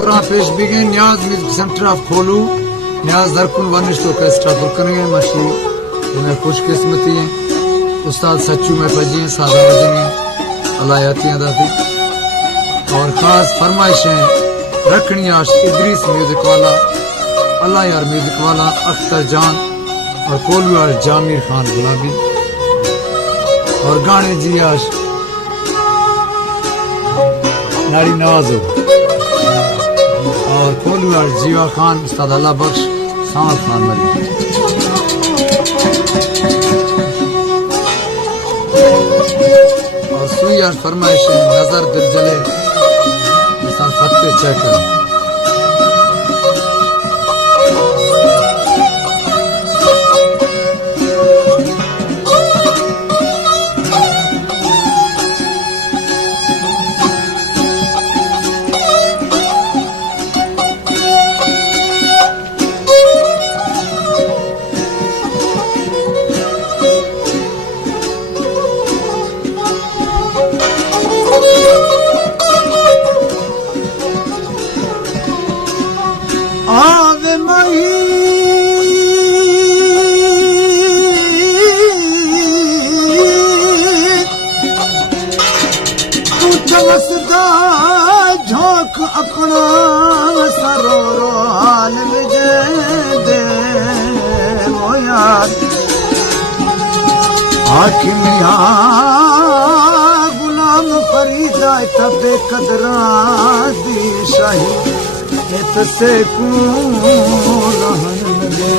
पेश begin Niaz music centre of खोलू न्याज दरकुन vanish तो कैस्ट्रा बुरकने मशी मैं खुशकिस्मती है उस्ताद सच्चू में पजी सादा वजनी अलायातियां दाती और खास फरमाइशें रखनी आश इदरीस म्यूजिक वाला अल्लाह यार म्यूजिक वाला अख्तर जान और कोलू यार जामिर खान गुलाबी और गाने जी आश नारी नवाजो और कोलू यार जीवा खान उस्ताद अल्लाह बख्श सामत खान मरी और सुई यार फरमाइशें नजर दिल जले उस्ताद फतेह चेकर Ave Maria, tu चमसदा झोंक अपना सरोरो हाल विझे दे वो यार हाकिमिया गुलाम फरीदा तबे कदरा दी शाही से रहन दे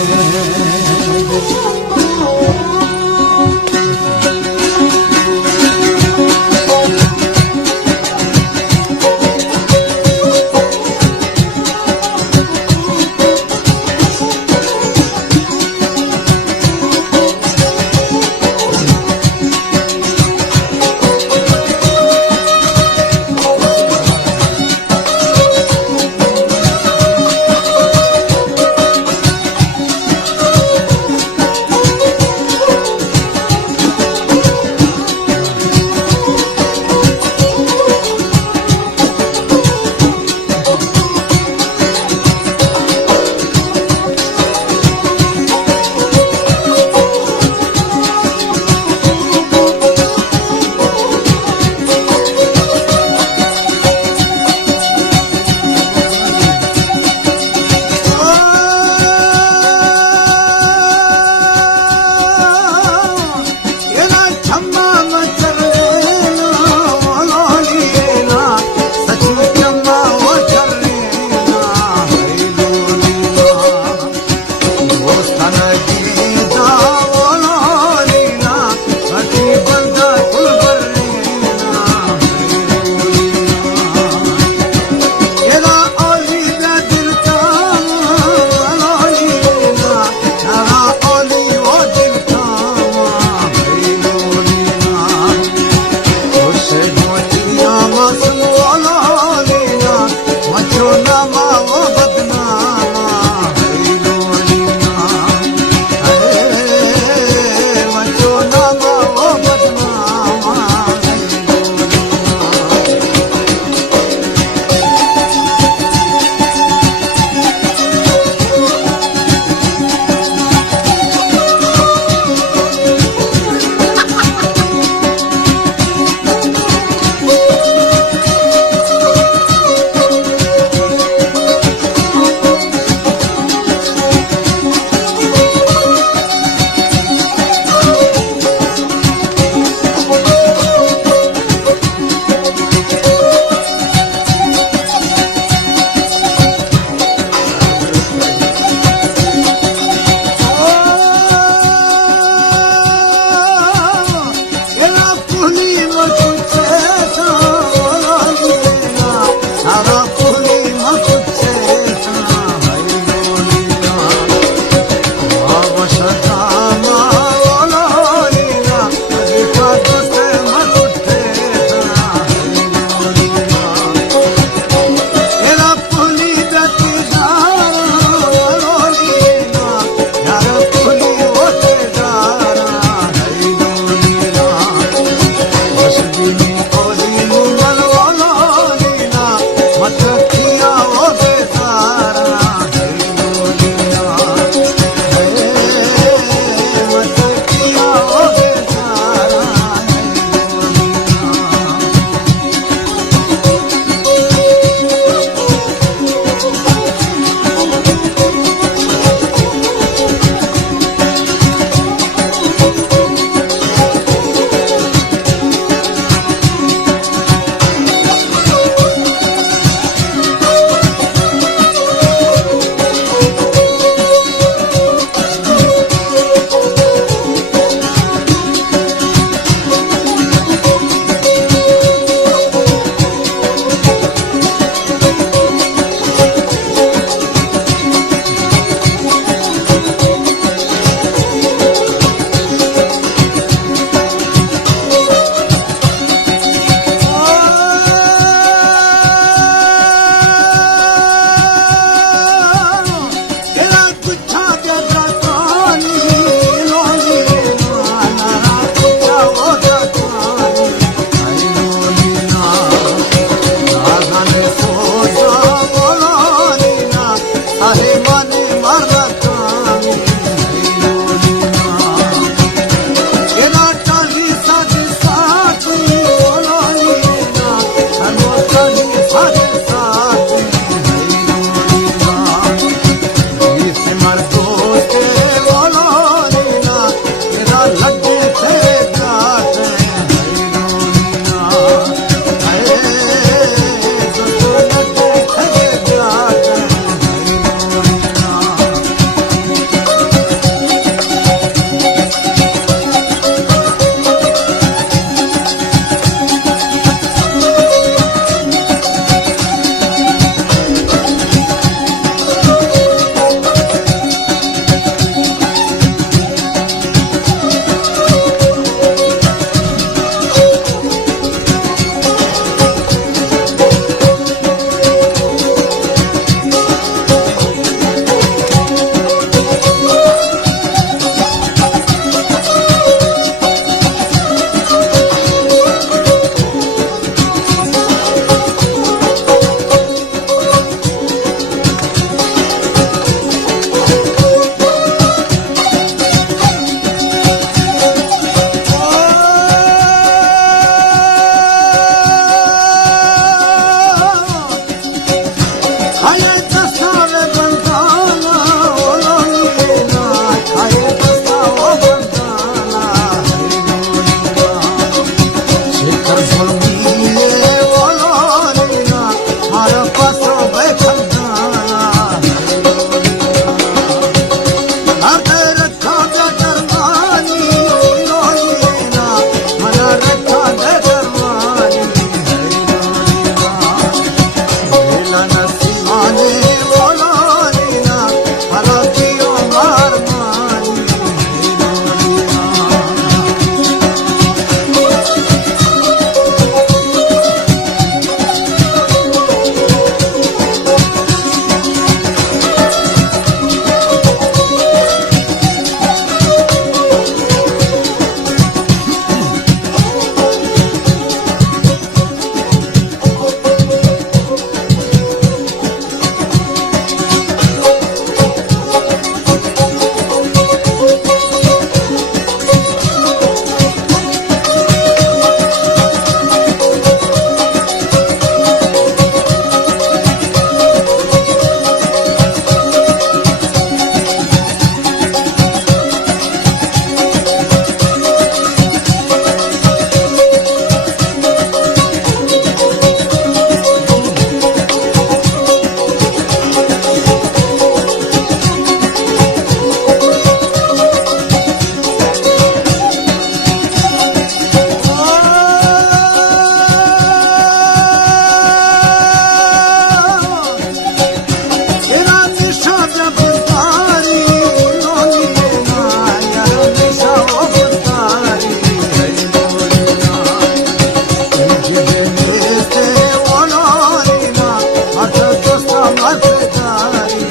मर्दारी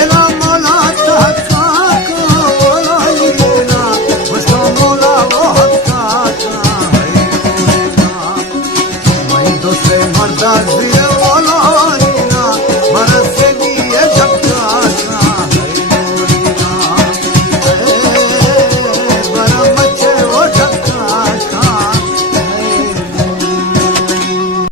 एला मौला तहका का मौला लेना उसका मौला वो हक्का का है मैं तो से मर्दा जिया